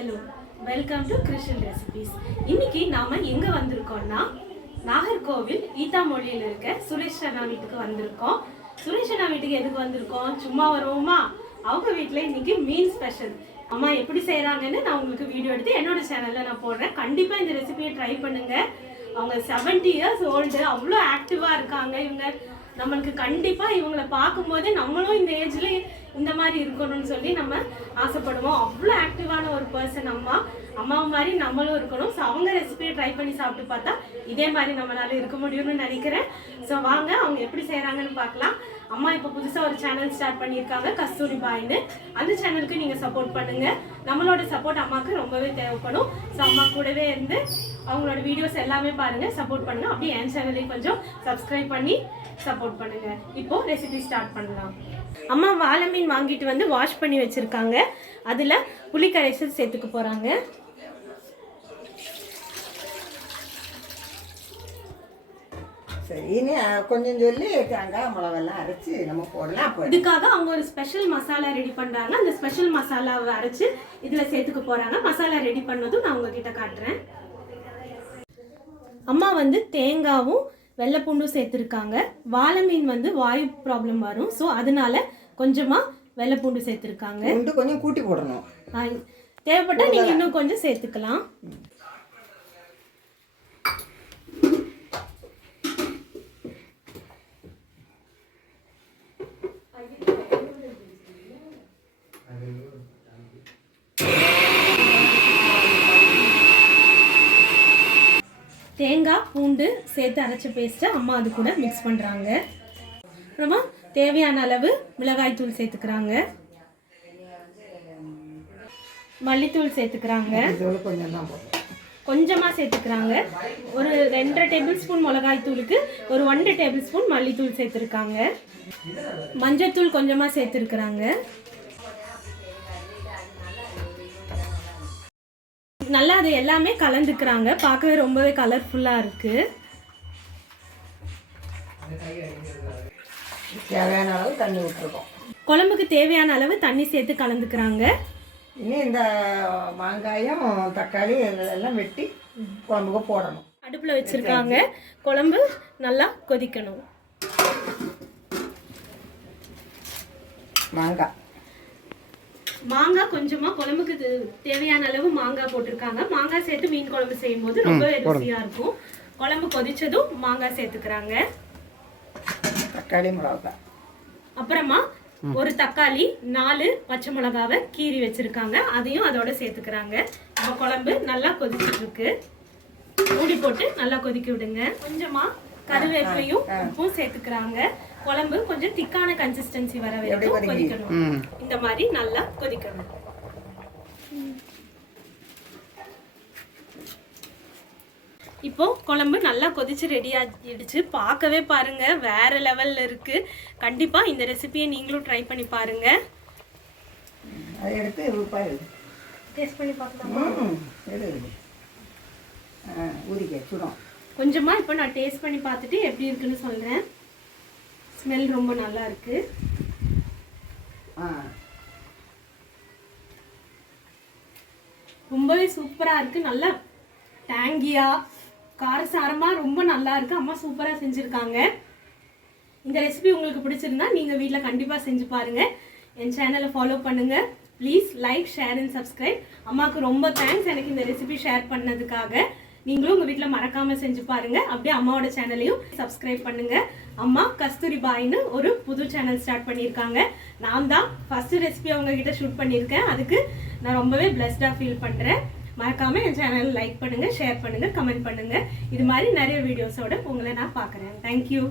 Hello, welcome to Krishnan recipes. இன்னைக்கு நாம எங்க வந்திருக்கோம்னா நாகர்கோவில் ஈத்தாமொழியில் இருக்க சுரேஷ் அண்ணா வீட்டுக்கு வந்திருக்கோம். சுரேஷ் அண்ணா வீட்டுக்கு எதுக்கு வந்திருக்கோம்? சும்மா வருவோமா? அவங்க வீட்டில் இன்னைக்கு மீன் ஸ்பெஷல். அம்மா எப்படி செய்யறாங்கன்னு நான் உங்களுக்கு வீடியோ எடுத்து என்னோட சேனல்ல நான் போடுறேன். கண்டிப்பா இந்த ரெசிபியை ட்ரை பண்ணுங்க. அவங்க 70 இயர்ஸ் ஓல்டு, அவ்வளோ ஆக்டிவா இருக்காங்க. இவங்க நம்மளுக்கு கண்டிப்பா இவங்களை பார்க்கும்போது நம்மளும் இந்த ஏஜ்ல இந்த மாதிரி இருக்கணும்னு சொல்லி நம்ம ஆசைப்படுவோம். அவ்வளோ ஆக்டிவான ஒரு பர்சன் அம்மாவை மாதிரி நம்மளும் இருக்கணும். ஸோ அவங்க ரெசிபியை ட்ரை பண்ணி சாப்பிட்டு பார்த்தா இதே மாதிரி நம்மளால இருக்க முடியும்னு நினைக்கிறேன். ஸோ வாங்க அவங்க எப்படி செய்யறாங்கன்னு பார்க்கலாம். அம்மா இப்போ புதுசாக ஒரு சேனல் ஸ்டார்ட் பண்ணியிருக்காங்க, கஸ்தூரி பாய்னு. அந்த சேனலுக்கு நீங்கள் சப்போர்ட் பண்ணுங்க. நம்மளோட சப்போர்ட் அம்மாவுக்கு ரொம்பவே தேவைப்படும். ஸோ அம்மா கூடவே இருந்து அவங்களோட வீடியோஸ் எல்லாமே பாருங்க, சப்போர்ட் பண்ணுங்க. அப்படியே என் சேனலையும் கொஞ்சம் சப்ஸ்கிரைப் பண்ணி சப்போர்ட் பண்ணுங்க. இப்போ ரெசிபி ஸ்டார்ட் பண்ணலாம். அம்மா வாழை மீன் வாங்கிட்டு வந்து வாஷ் பண்ணி வச்சிருக்காங்க. அதுல புளி கரைசல் சேர்த்துக்க போறாங்க. சரி, கொஞ்சம் சொல்லி தேங்காய் மிளகெல்லாம் அரைச்சி நம்ம போடலாம். இதுக்காக அவங்க ஒரு ஸ்பெஷல் மசாலா ரெடி பண்றாங்க. அந்த ஸ்பெஷல் மசாலாவை அரைச்சு இதுல சேர்த்துக்க போறாங்க. மசாலா ரெடி பண்ணதும் நான் உங்ககிட்ட காட்டுறேன். அம்மா வந்து தேங்காவும் வெள்ளைப்பூண்டும் சேர்த்துருக்காங்க. வாழை மீன் வந்து வாயு ப்ராப்ளம் வரும். ஸோ அதனால கொஞ்சமாக வெள்ளைப்பூண்டு சேர்த்துருக்காங்க. கொஞ்சம் கூட்டி போடணும். தேவைப்பட்டா நீங்கள் இன்னும் கொஞ்சம் சேர்த்துக்கலாம். தேங்காய் பூண்டு சேர்த்து அரைச்ச பேஸ்ட்டை அம்மா அது கூட மிக்ஸ் பண்ணுறாங்க. அப்புறமா தேவையான அளவு மிளகாய் தூள் சேர்த்துக்கிறாங்க, மல்லித்தூள் சேர்த்துக்கிறாங்க, கொஞ்சமாக சேர்த்துக்கிறாங்க. ஒரு 2.5 டேபிள் ஸ்பூன் மிளகாய் தூளுக்கு ஒரு 1 டேபிள் ஸ்பூன் மல்லித்தூள் சேர்த்துருக்காங்க. மஞ்சத்தூள் கொஞ்சமாக சேர்த்துருக்குறாங்க. நல்லா அது எல்லாமே கலந்துக்கிறாங்க. பார்க்கவே ரொம்பவே கலர்ஃபுல்லாக இருக்கு. தேவையான அளவு தண்ணி விட்டுருக்கோம். குழம்புக்கு தேவையான அளவு தண்ணி சேர்த்து கலந்துக்கிறாங்க. இன்னும் இந்த மாங்காயம் தக்காளி எல்லாம் வெட்டி குழம்புக்கு போடணும். அடுப்பில் வச்சுருக்காங்க. குழம்பு நல்லா கொதிக்கணும். மாங்காய் கொஞ்சமாக குழம்புக்கு தேவையான அளவு மாங்காய் போட்டிருக்காங்க. மாங்காய் சேர்த்து மீன் குழம்பு செய்யும் போது ரொம்பவே ருசியாக இருக்கும். குழம்பு கொதிச்சதும் மாங்காய் சேர்த்துக்கிறாங்க. தக்காளி மிளகாய், அப்புறமா ஒரு தக்காளி 4 பச்சை மிளகாவை கீறி வச்சிருக்காங்க. அதையும் அதோட சேர்த்துக்கிறாங்க. இப்போ குழம்பு நல்லா கொதிச்சுட்டு இருக்கு. மூடி போட்டு நல்லா கொதிக்க விடுங்க. கொஞ்சமா கருவேப்பிலையும் உப்பும் சேர்த்துக்கிறாங்க. குழம்பு கொஞ்சம் திக்கான கன்சிஸ்டன்சி வர வரைக்கும் கொதிக்கணும். இந்த மாதிரி நல்லா கொதிக்கணும். இப்போ குழம்பு நல்லா கொதிச்சு ரெடி ஆகிடுச்சு. பார்க்கவே பாருங்க வேற லெவல்ல இருக்கு. கண்டிப்பா இந்த ரெசிபியை நீங்களும் ட்ரை பண்ணி பாருங்க. அதை எடுத்து டேஸ்ட் பண்ணி பார்க்கலாமா? கொஞ்சமா இப்போ நான் டேஸ்ட் பண்ணி பார்த்துட்டு எப்படி இருக்குன்னு சொல்றேன். ஸ்மெல் ரொம்ப நல்லா இருக்கு. ரொம்பவே சூப்பரா இருக்கு. நல்லா டேங்கியா காரசாரமா ரொம்ப நல்லா இருக்கு. அம்மா சூப்பரா செஞ்சிருக்காங்க. இந்த ரெசிபி உங்களுக்கு பிடிச்சிருந்தா நீங்க வீட்டில் கண்டிப்பா செஞ்சு பாருங்க. என் சேனலை ஃபாலோ பண்ணுங்க. Please like, share and subscribe. அம்மாவுக்கு ரொம்ப தேங்க்ஸ் எனக்கு இந்த ரெசிபி ஷேர் பண்ணதுக்காக. நீங்களும் உங்க வீட்டில் மறக்காம செஞ்சு பாருங்க. அப்படியே அம்மாவோட சேனலையும் சப்ஸ்கிரைப் பண்ணுங்க. அம்மா கஸ்தூரி பாய்னு ஒரு புது சேனல் ஸ்டார்ட் பண்ணியிருக்காங்க. நான் தான் ஃபர்ஸ்ட் ரெசிபி அவங்க கிட்ட ஷூட் பண்ணியிருக்கேன். அதுக்கு நான் ரொம்பவே பிளஸ்டா ஃபீல் பண்றேன். மறக்காம என் சேனல் லைக் பண்ணுங்க, ஷேர் பண்ணுங்க, கமெண்ட் பண்ணுங்க. இது மாதிரி நிறைய வீடியோஸோட உங்களை நான் பார்க்குறேன். தேங்க்யூ.